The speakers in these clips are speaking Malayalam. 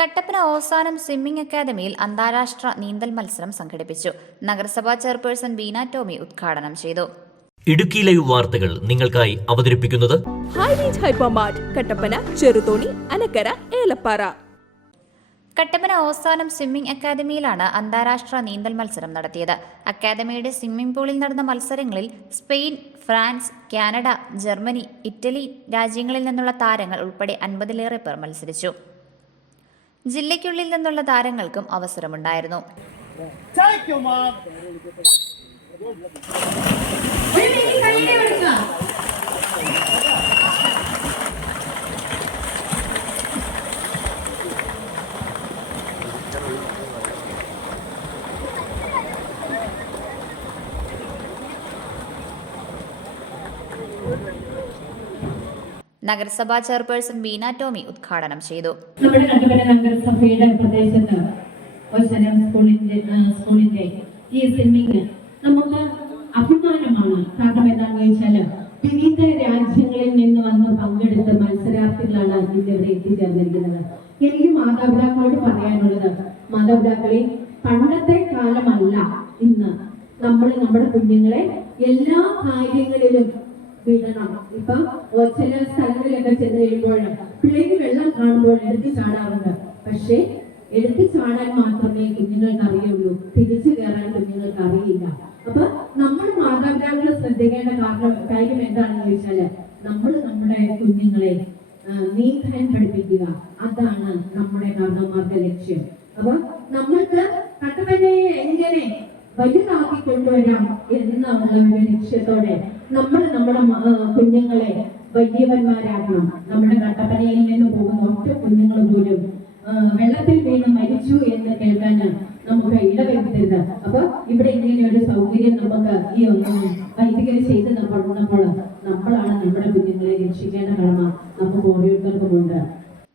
കട്ടപ്പന അവസാനം സ്വിമ്മിംഗ് അക്കാദമിയിൽ അന്താരാഷ്ട്ര നീന്തൽ മത്സരം സംഘടിപ്പിച്ചു. നഗരസഭാ ചെയർപേഴ്സൺ ബീന ടോമി ഉദ്ഘാടനം ചെയ്തു. ഇടുക്കി ലൈവ് വാർത്തകൾ നിങ്ങൾക്കായി അവതരിപ്പിക്കുന്നത് ഹൈറേഞ്ച് ഹൈപ്പർമാർട്ട് കട്ടപ്പന, ചെറുതോണി, അനക്കര, ഏലപ്പാറ. കട്ടപ്പന അവസാനം സ്വിമ്മിംഗ് അക്കാദമിയിലാണ് അന്താരാഷ്ട്ര നീന്തൽ മത്സരം നടത്തിയത്. അക്കാദമിയുടെ സ്വിമ്മിംഗ് പൂളിൽ നടന്ന മത്സരങ്ങളിൽ Spain, France, Canada, Germany, Italy രാജ്യങ്ങളിൽ നിന്നുള്ള താരങ്ങൾ ഉൾപ്പെടെ 50-ലേറെ പേർ മത്സരിച്ചു. ജില്ലയ്ക്കുള്ളിൽ നിന്നുള്ള താരങ്ങൾക്കും അവസരമുണ്ടായിരുന്നു. നഗരസഭാ ചെയർപേഴ്സൺ ബീന ടോമി ഉദ്ഘാടനം ചെയ്തു. നമ്മുടെ കട്ടപ്പന നഗരസഭയുടെ പ്രദേശത്ത് സ്കൂളിന്റെ ഈ സ്വിമ്മിങ് നമുക്ക് അഭിമാനമാണ്. കാരണം എന്താണെന്ന് ചോദിച്ചാൽ വിവിധ രാജ്യങ്ങളിൽ നിന്ന് വന്ന് പങ്കെടുത്ത മത്സരാർത്ഥികളാണ് ഇന്നിവിടെ എത്തിച്ചേർന്നിരിക്കുന്നത്. എനിക്ക് മാതാപിതാക്കളോട് പറയാനുള്ളത്, മാതാപിതാക്കളെ പണ്ടത്തെ കാലമല്ല ഇന്ന്. നമ്മുടെ കുഞ്ഞുങ്ങളെ എല്ലാ കാര്യങ്ങളിലും വിടണം. ഇപ്പൊ ചില സ്ഥലങ്ങളിലൊക്കെ ചെന്ന് കഴിയുമ്പോൾ പിള്ളേർക്ക് വെള്ളം കാണുമ്പോൾ എടുത്തു ചാടാറുണ്ട്. പക്ഷെ എടുത്തു ചാടാൻ മാത്രമേ കുഞ്ഞുങ്ങൾക്ക് അറിയുള്ളൂ, തിരിച്ചു കയറാൻ കുഞ്ഞുങ്ങൾക്ക് അറിയില്ല. അപ്പൊ നമ്മൾ മാതാപിതാക്കൾ ശ്രദ്ധിക്കേണ്ട കാര്യം എന്താണെന്ന് ചോദിച്ചാല് നമ്മുടെ കുഞ്ഞുങ്ങളെ നീന്താൻ പഠിപ്പിക്കുക. അതാണ് നമ്മുടെ കാരണന്മാരുടെ ലക്ഷ്യം. അപ്പൊ നമ്മൾക്ക് കട്ടപ്പനയെ എങ്ങനെ വലുതാക്കി കൊണ്ടുവരാം എന്നുള്ള ഒരു ലക്ഷ്യത്തോടെ നമ്മുടെ കുഞ്ഞുങ്ങളെ വലിയവന്മാരാക്കണം. നമ്മുടെ കട്ടപ്പനയിൽ നിന്ന് പോകുന്ന ഒറ്റ കുഞ്ഞുങ്ങൾ പോലും വെള്ളത്തിൽ വീണ് മരിച്ചു എന്ന് കേൾക്കാൻ നമുക്ക് ഇടവരുത്തരുത്. അപ്പൊ ഇവിടെ ഇങ്ങനെ ഒരു സൗകര്യം നമുക്ക് ഈ വൈദികരെ ചെയ്ത് നടന്നപ്പോൾ നമ്മളാണ് നമ്മുടെ കുഞ്ഞുങ്ങളെ രക്ഷിക്കേണ്ട കടമ നമുക്ക് ഓരോരുത്തർക്കുമുണ്ട്.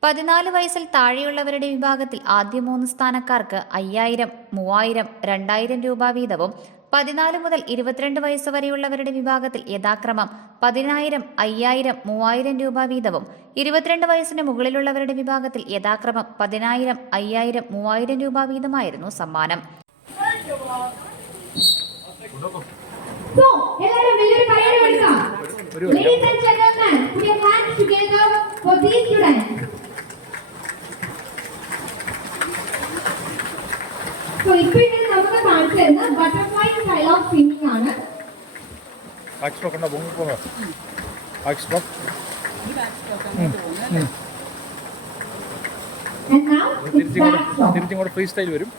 14 വയസ്സിൽ താഴെയുള്ളവരുടെ വിഭാഗത്തിൽ ആദ്യ 3 സ്ഥാനക്കാർക്ക് 5000, 3000, 2000 രൂപ വീതവും 14 മുതൽ 22 വയസ്സ് വരെയുള്ളവരുടെ വിഭാഗത്തിൽ യഥാക്രമം 10000, 5000, 3000 രൂപ വീതവും 22 വയസ്സിന് മുകളിലുള്ളവരുടെ വിഭാഗത്തിൽ യഥാക്രമം 10000, 5000, 3000 രൂപ വീതമായിരുന്നു സമ്മാനം. നമുക്ക് കാണിച്ചു തരുന്ന ബട്ടർഫ്ലൈ സ്റ്റൈൽ ഓഫ് സ്വിമ്മിംഗ് ആണ്. തിരിച്ചിങ്ങോട്ട് ഫ്രീ സ്റ്റൈൽ വരും.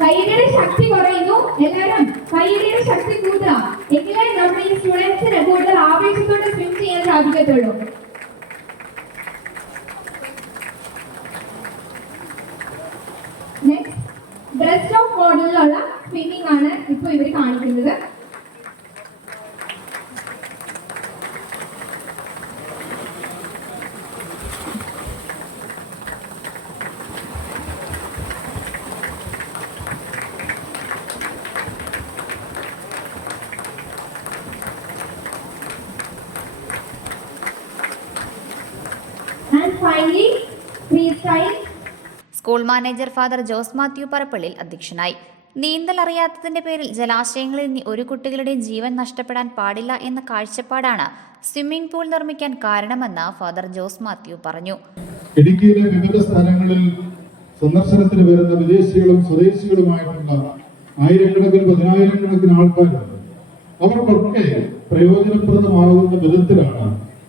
കൈയുടെ ശക്തി കുറയുന്നു. എല്ലാവരും കൈയുടെ ശക്തി കൂട്ടുക. എങ്കിലേ നമ്മുടെ ഈ സ്റ്റുഡൻസിന് കൂടുതൽ ആവേശത്തോടെ സ്വിം ചെയ്യാൻ സാധിക്കത്തുള്ളൂ. നെക്സ്റ്റ് ബ്രസ്റ്റ് ഓഫ് മോഡലിലുള്ള സ്വിമ്മിംഗ് ആണ് ഇപ്പോൾ ഇവർ കാണിക്കുന്നത്. And finally, freestyle. School manager father Jose Mathew Parappallil അധ്യക്ഷനായി. നീന്തൽ അറിയാത്തതിന്റെ പേരിൽ ജലാശയങ്ങളിൽ ഇനി ഒരു കുട്ടികളുടെയും ജീവൻ നഷ്ടപ്പെടാൻ പാടില്ല എന്ന കാഴ്ചപ്പാടാണ് സ്വിമ്മിംഗ് പൂൾ നിർമ്മിക്കാൻ കാരണമെന്ന് ഫാദർ ജോസ് മാത്യു പറഞ്ഞു. ഇടുക്കിയിലെ വിവിധ സ്ഥലങ്ങളിൽ സന്ദർശനത്തിന് വരുന്ന വിദേശികളും സ്വദേശികളുമായിട്ടുള്ള ആയിരക്കണക്കിന് 10,000-കണക്കിന് ആൾക്കാരുണ്ട്. അവർക്കൊക്കെ പ്രയോജനപ്രദമാകുന്ന വിധത്തിലാണ്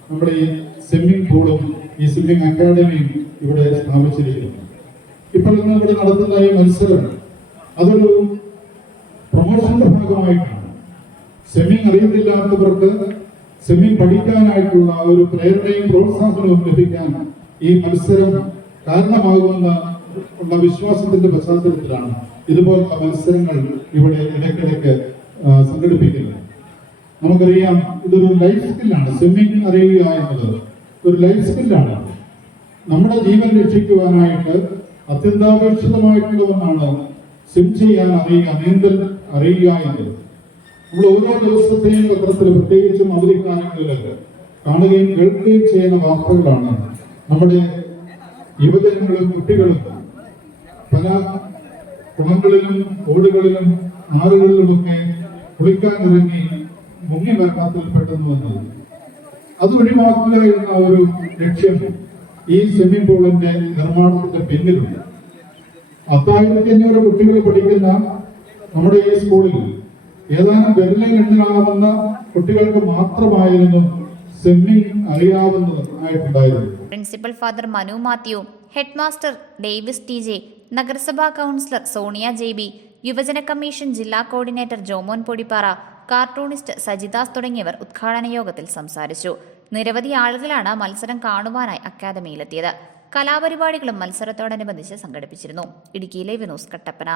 നമ്മുടെ ഈ സ്വിമ്മിംഗ് പൂളും ഈ സ്വിമ്മിംഗ് അക്കാദമിയും ഇവിടെ സ്ഥാപിച്ചിരിക്കുന്നത്. ഇപ്പോൾ ഇവിടെ നടത്തുന്ന ഈ മത്സരം അതൊരു പ്രൊമോഷന്റെ ഭാഗമായിട്ടാണ്. സ്വിമ്മിംഗ് അറിയത്തില്ലാത്തവർക്ക് സ്വിമ്മിംഗ് പഠിക്കാനായിട്ടുള്ള ഒരു പ്രേരണയും പ്രോത്സാഹനവും ലഭിക്കാൻ ഈ മത്സരം കാരണമാകുമെന്ന ഉള്ള വിശ്വാസത്തിന്റെ പശ്ചാത്തലത്തിലാണ് ഇതുപോലുള്ള മത്സരങ്ങൾ ഇവിടെ ഇടയ്ക്കിടയ്ക്ക് സംഘടിപ്പിക്കുന്നത്. നമുക്കറിയാം, ഇതൊരു ലൈഫ് സ്കില്ലാണ്. സ്വിമ്മിംഗ് അറിയുക എന്നത് ഒരു ലൈഫ് സ്കില്ലാണ്. നമ്മുടെ ജീവൻ രക്ഷിക്കുവാനായിട്ട് അത്യന്താപേക്ഷിതമായിട്ടുള്ള ഒന്നാണ് സ്വിം ചെയ്യാൻ അറിയുക, നീന്തൽ അറിയുക എന്നത്. നമ്മൾ ഓരോ ദിവസത്തെയും പത്രത്തിൽ പ്രത്യേകിച്ചും അവധിക്കാലങ്ങളിൽ കാണുകയും കേൾക്കുകയും ചെയ്യുന്ന വാർത്തകളാണ് നമ്മുടെ യുവജനങ്ങളും കുട്ടികളും പല കുളങ്ങളിലും ഓടുകളിലും ആറുകളിലുമൊക്കെ കുളിക്കാനിറങ്ങി മുങ്ങി വെള്ളത്തിൽപ്പെട്ടെന്ന് വന്നത്. അത് ഒഴിവാക്കുക എന്ന ഒരു ലക്ഷ്യം ഈ സ്വിമ്മിംഗ് പൂളിന്റെ നിർമ്മാണത്തിന്റെ പിന്നിലുണ്ട്. 1500 കുട്ടികൾ പഠിക്കുന്ന നമ്മുടെ ഈ സ്കൂളിൽ ഏതാനും വിരലിൽ എണ്ണാവുന്ന കുട്ടികൾക്ക് മാത്രമായിരുന്നു സ്വിമ്മിംഗ് അറിയാവുന്നതായിട്ടുണ്ടായിരുന്നു. Principal father Manu Mathew, head master Davis T J, നഗരസഭാ കൗൺസിലർ സോണിയ ജെബി, യുവജന കമ്മീഷൻ ജില്ലാ കോർഡിനേറ്റർ ജോമോൻ പൊടിപ്പാറ, കാർട്ടൂണിസ്റ്റ് സജിദാസ് തുടങ്ങിയവർ ഉദ്ഘാടന യോഗത്തിൽ സംസാരിച്ചു. നിരവധി ആളുകളാണ് മത്സരം കാണുവാനായി അക്കാദമിയിലെത്തിയത്. കലാപരിപാടികളും മത്സരത്തോടനുബന്ധിച്ച് സംഘടിപ്പിച്ചിരുന്നു. Idukki live news Kattappana.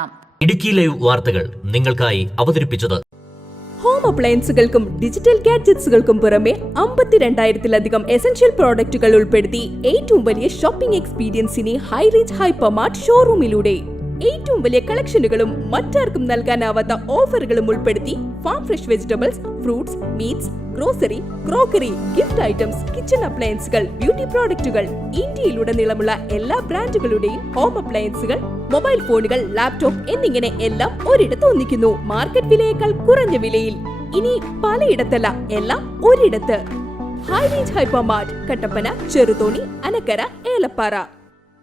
Idukki live വാർത്തകൾ നിങ്ങൾക്കായി അവതരിപ്പിച്ചത് ഹോം അപ്ലയൻസുകൾക്കും ഡിജിറ്റൽ ഗാഡ്ജറ്റ്സുകൾക്കും പുറമെ 52,000-ലധികം എസൻഷ്യൽ പ്രോഡക്റ്റുകൾ ഉൾപ്പെടുത്തി ഏറ്റവും വലിയ ഷോപ്പിംഗ് എക്സ്പീരിയൻസിനെ ഹൈറേഞ്ച് ഹൈപ്പർമാർട്ട് ഷോറൂമിലൂടെ ഏറ്റവും വലിയ കളക്ഷനുകളും മറ്റാർക്കും നൽകാനാവാത്ത ഓഫറുകളും ഉൾപ്പെടുത്തി farm fresh vegetables, fruits, meats, grocery, crockery, gift items, kitchen അപ്ലയൻസുകൾ, ബ്യൂട്ടി പ്രോഡക്റ്റുകൾ, ഇന്ത്യയിലുടനീളമുള്ള എല്ലാ ബ്രാൻഡുകളുടെയും ഹോം അപ്ലയൻസുകൾ, മൊബൈൽ ഫോണുകൾ, ലാപ്ടോപ്പ് എന്നിങ്ങനെ എല്ലാം ഒരിടത്ത് ഒന്നിക്കുന്നു. മാർക്കറ്റ് വിലയേക്കാൾ കുറഞ്ഞ വിലയിൽ. ഇനി പലയിടത്തല്ല, എല്ലാം ഒരിടത്ത്. High range hypermart, Kattappana, Cheruthoni, Anakkara, Elappara.